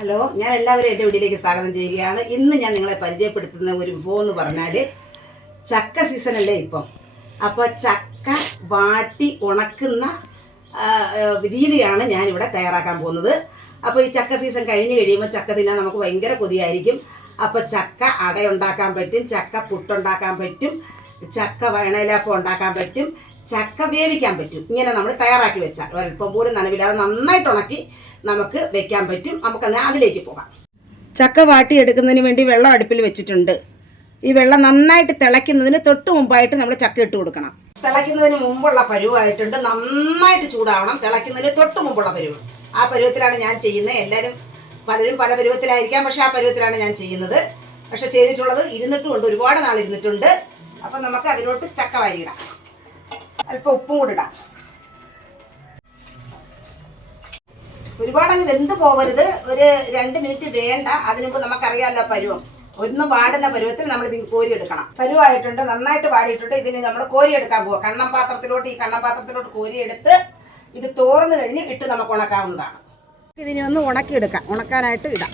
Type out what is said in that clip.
Hello ഞാൻ എല്ലാവരും എന്റെ വീട്ടിലേക്ക് സ്വാഗതം ചെയ്യുകയാണ്. ഇന്ന് ഞാൻ നിങ്ങളെ പരിചയപ്പെടുത്തുന്ന ഒരു വിഭവം എന്ന് പറഞ്ഞാൽ ചക്ക സീസണല്ലേ ഇപ്പം. അപ്പോൾ ചക്ക വാട്ടി ഉണക്കുന്ന രീതിയാണ് ഞാനിവിടെ തയ്യാറാക്കാൻ പോകുന്നത്. അപ്പോൾ ഈ ചക്ക സീസൺ കഴിഞ്ഞ് കഴിയുമ്പോൾ ചക്ക തിന്നാൻ നമുക്ക് ഭയങ്കര കൊതിയായിരിക്കും. അപ്പോൾ ചക്ക അടയുണ്ടാക്കാൻ പറ്റും ചക്ക പുട്ടുണ്ടാക്കാൻ പറ്റും ചക്ക വയണയിലപ്പം ഉണ്ടാക്കാൻ പറ്റും ചക്ക വേവിക്കാൻ പറ്റും. ഇങ്ങനെ നമ്മൾ തയ്യാറാക്കി വെച്ചാൽ. ഒരൽപ്പം പോലും നനവില്ലാതെ നന്നായിട്ട് ഉണക്കി നമുക്ക് വെക്കാൻ പറ്റും. നമുക്ക് നമുക്കെന്നാൽ അതിലേക്ക് പോകാം. ചക്ക വാട്ടിയെടുക്കുന്നതിന് വേണ്ടി വെള്ളം അടുപ്പിൽ വെച്ചിട്ടുണ്ട്. ഈ വെള്ളം നന്നായിട്ട് തിളയ്ക്കുന്നതിന് തൊട്ട് മുമ്പായിട്ട് നമ്മൾ ചക്ക ഇട്ട് കൊടുക്കണം. തിളയ്ക്കുന്നതിന് മുമ്പുള്ള പരുവായിട്ടുണ്ട്. നന്നായിട്ട് ചൂടാവണം. തിളയ്ക്കുന്നതിന് തൊട്ട് മുമ്പുള്ള പരുവ്. ആ പരുവത്തിലാണ് ഞാൻ ചെയ്യുന്നത്. എല്ലാവരും പലരും പല പരുവത്തിലായിരിക്കാം. പക്ഷെ ആ പരുവത്തിലാണ് ഞാൻ ചെയ്യുന്നത്. പക്ഷെ ചെയ്തിട്ടുള്ളത് ഇരുന്നിട്ടുമുണ്ട്. ഒരുപാട് നാൾ ഇരുന്നിട്ടുണ്ട്. അപ്പം നമുക്ക് അതിലോട്ട് ചക്ക വാരിയിടാം. അല്പം ഉപ്പും കൂടി ഇടാം. ഒരുപാട് അങ്ങ് വെന്ത് പോകരുത് ഒരു രണ്ട് മിനിറ്റ് വേണ്ട. അതിന് മുമ്പ് നമുക്കറിയാമല്ലോ പരുവം. ഒന്ന് വാടുന്ന പരുവത്തിൽ നമ്മൾ ഇതിന് കോരി എടുക്കണം പരുവായിട്ടുണ്ട് നന്നായിട്ട് വാടിയിട്ടുണ്ട്. ഇതിന് നമ്മൾ കോരി എടുക്കാൻ പോവാം. കണ്ണം പാത്രത്തിലോട്ട് ഈ കണ്ണം പാത്രത്തിലോട്ട് കോരി എടുത്ത് ഇത് തോർന്നു കഴിഞ്ഞ് ഇട്ട് നമുക്ക് ഉണക്കാവുന്നതാണ്. ഇതിനെ ഒന്ന് ഉണക്കിയെടുക്കാം. ഉണക്കാനായിട്ട് ഇടാം.